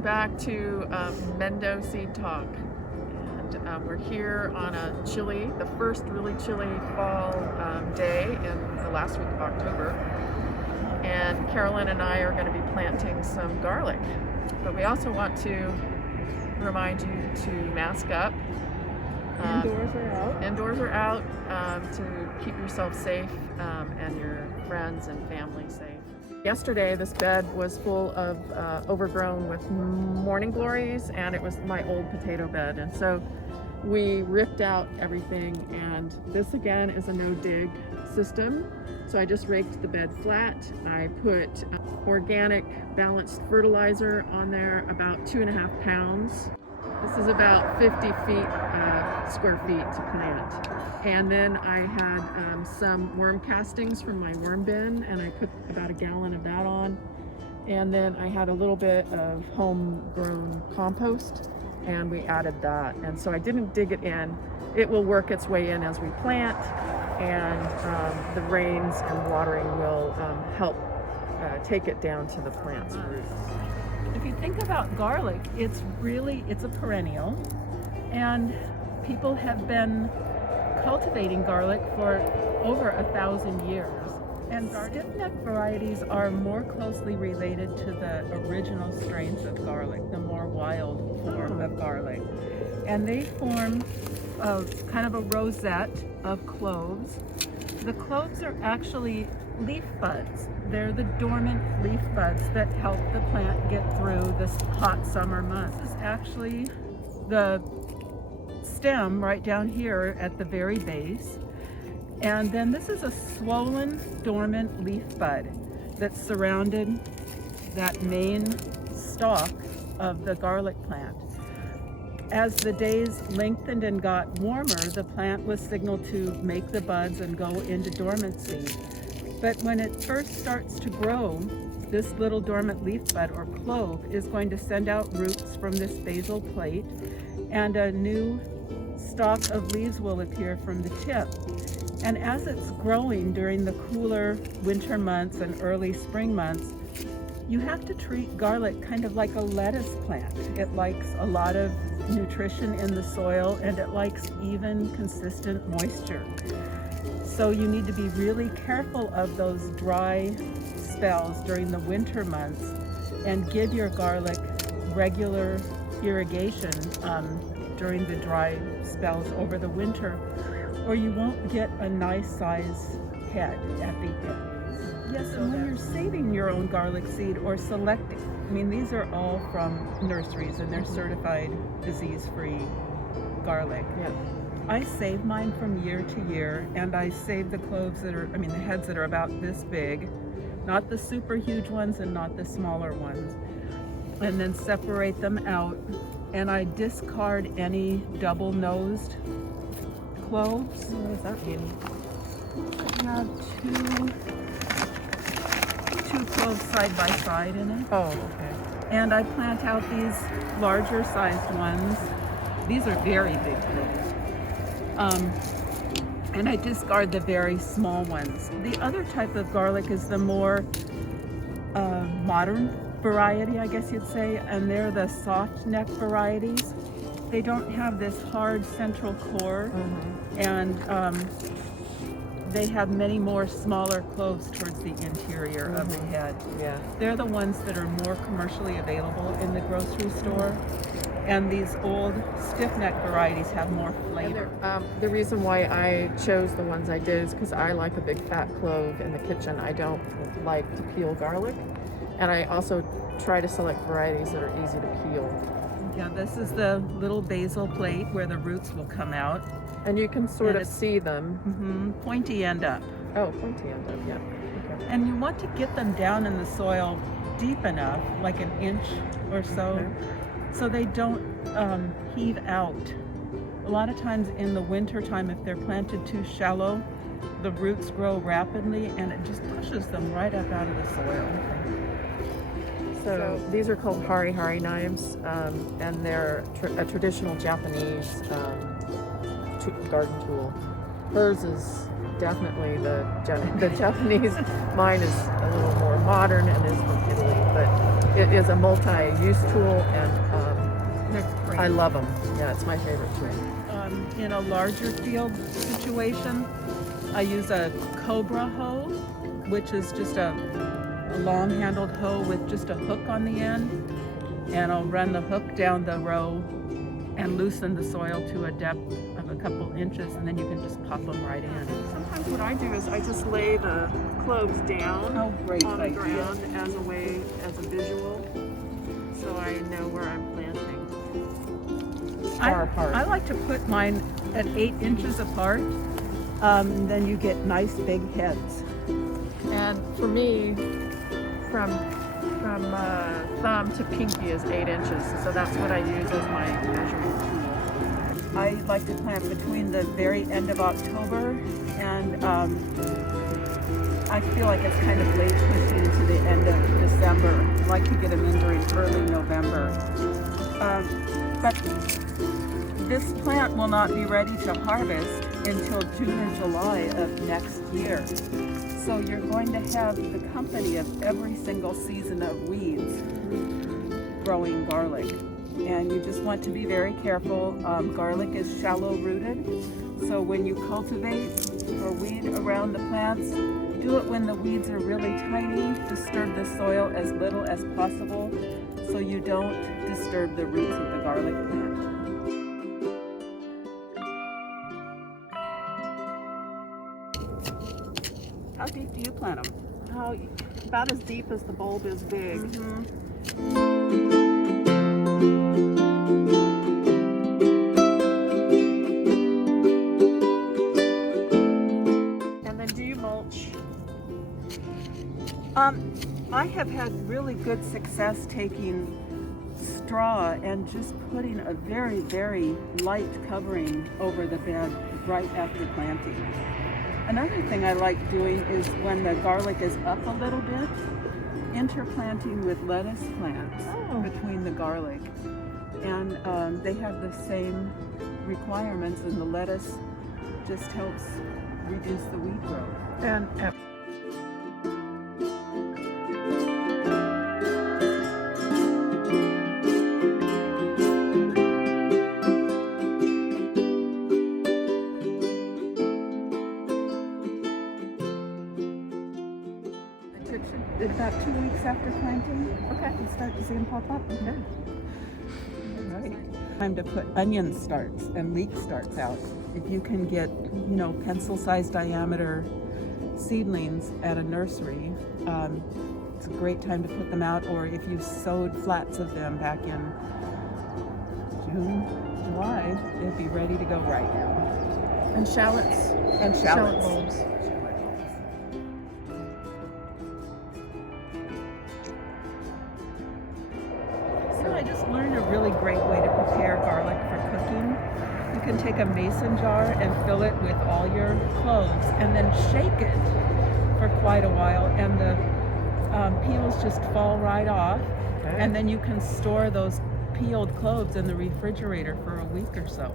welcome back to Mendo Seed Talk. And we're here on the first really chilly fall day in the last week of October. And Carolyn and I are going to be planting some garlic. But we also want to remind you to mask up. Indoors are out to keep yourself safe and your friends and family safe. Yesterday, this bed was full of overgrown with morning glories, and it was my old potato bed. And so we ripped out everything, and this again is a no-dig system. So I just raked the bed flat. I put organic balanced fertilizer on there, about 2.5 pounds. This is about 50 square feet to plant. And then I had some worm castings from my worm bin, and I put about a gallon of that on. And then I had a little bit of homegrown compost, and we added that. And so I didn't dig it in. It will work its way in as we plant, and the rains and watering will help take it down to the plant's roots. If you think about garlic, it's a perennial, and people have been cultivating garlic for over 1,000 years. And stiff-neck varieties are more closely related to the original strains of garlic, the more wild form of garlic. And they form kind of a rosette of cloves. The cloves are actually leaf buds. They're the dormant leaf buds that help the plant get through this hot summer months. This is actually the stem right down here at the very base. And then this is a swollen, dormant leaf bud that surrounded that main stalk of the garlic plant. As the days lengthened and got warmer, the plant was signaled to make the buds and go into dormancy. But when it first starts to grow, this little dormant leaf bud or clove is going to send out roots from this basal plate, and a new stalk of leaves will appear from the tip. And as it's growing during the cooler winter months and early spring months, you have to treat garlic kind of like a lettuce plant. It likes a lot of nutrition in the soil, and it likes even, consistent moisture. So you need to be really careful of those dry spells during the winter months and give your garlic regular irrigation during the dry spells over the winter, or you won't get a nice size head at the end. Yes, and when you're saving your own garlic seed or selecting, these are all from nurseries and they're certified disease-free garlic. Yeah. I save mine from year to year, and I save the cloves the heads that are about this big, not the super huge ones and not the smaller ones, and then separate them out. And I discard any double-nosed cloves. What does that mean? I have two cloves side by side in it. Oh, okay. And I plant out these larger sized ones. These are very big cloves. And I discard the very small ones. The other type of garlic is the more modern variety, I guess you'd say, and they're the soft neck varieties. They don't have this hard central core, and they have many more smaller cloves towards the interior of the head. Yeah. They're the ones that are more commercially available in the grocery store. And these old stiff neck varieties have more flavor. The reason why I chose the ones I did is because I like a big fat clove in the kitchen. I don't like to peel garlic. And I also try to select varieties that are easy to peel. Yeah, this is the little basil plate where the roots will come out. And you can sort of see them. Pointy end up. Oh, pointy end up, yeah. Okay. And you want to get them down in the soil deep enough, like an inch or so, so they don't heave out. A lot of times in the winter time, if they're planted too shallow, the roots grow rapidly and it just pushes them right up out of the soil. So these are called hari knives, and they're a traditional Japanese garden tool. Hers is definitely the Japanese. Mine is a little more modern and is from Italy, but it is a multi-use tool, and They're great. I love them. Yeah, it's my favorite tool. In a larger field situation, I use a Cobra hoe, which is just a long-handled hoe with just a hook on the end, and I'll run the hook down the row and loosen the soil to a depth of a couple inches, and then you can just pop them right in. Sometimes what I do is I just lay the cloves down Oh, great on the idea. ground as a visual, so I know where I'm planting. Far apart. I like to put mine at 8 inches apart, then you get nice big heads. And for me, from thumb to pinky is 8 inches, so that's what I use as my measuring tool. I like to plant between the very end of October and I feel like it's kind of late pushing to the end of December. I like to get them in during early November. But this plant will not be ready to harvest until June or July of next year. So you're going to have the company of every single season of weeds growing garlic. And you just want to be very careful. Garlic is shallow rooted, so when you cultivate or weed around the plants, do it when the weeds are really tiny. Disturb the soil as little as possible so you don't disturb the roots of the garlic plant. How deep do you plant them? About as deep as the bulb is big. And then do you mulch? I have had really good success taking straw and just putting a very, very light covering over the bed right after planting. Another thing I like doing is when the garlic is up a little bit, interplanting with lettuce plants between the garlic. And they have the same requirements, and the lettuce just helps reduce the weed growth. And About 2 weeks after planting, okay. you start to see them pop up. Okay. All right. Time to put onion starts and leek starts out. If you can get, pencil-sized diameter seedlings at a nursery, it's a great time to put them out. Or if you sowed flats of them back in June, July, they'd be ready to go right now. And shallots. And Shallot shallots. bulbs. So I just learned a really great way to prepare garlic for cooking. You can take a mason jar and fill it with all your cloves and then shake it for quite a while, and the peels just fall right off. Okay. And then you can store those peeled cloves in the refrigerator for a week or so.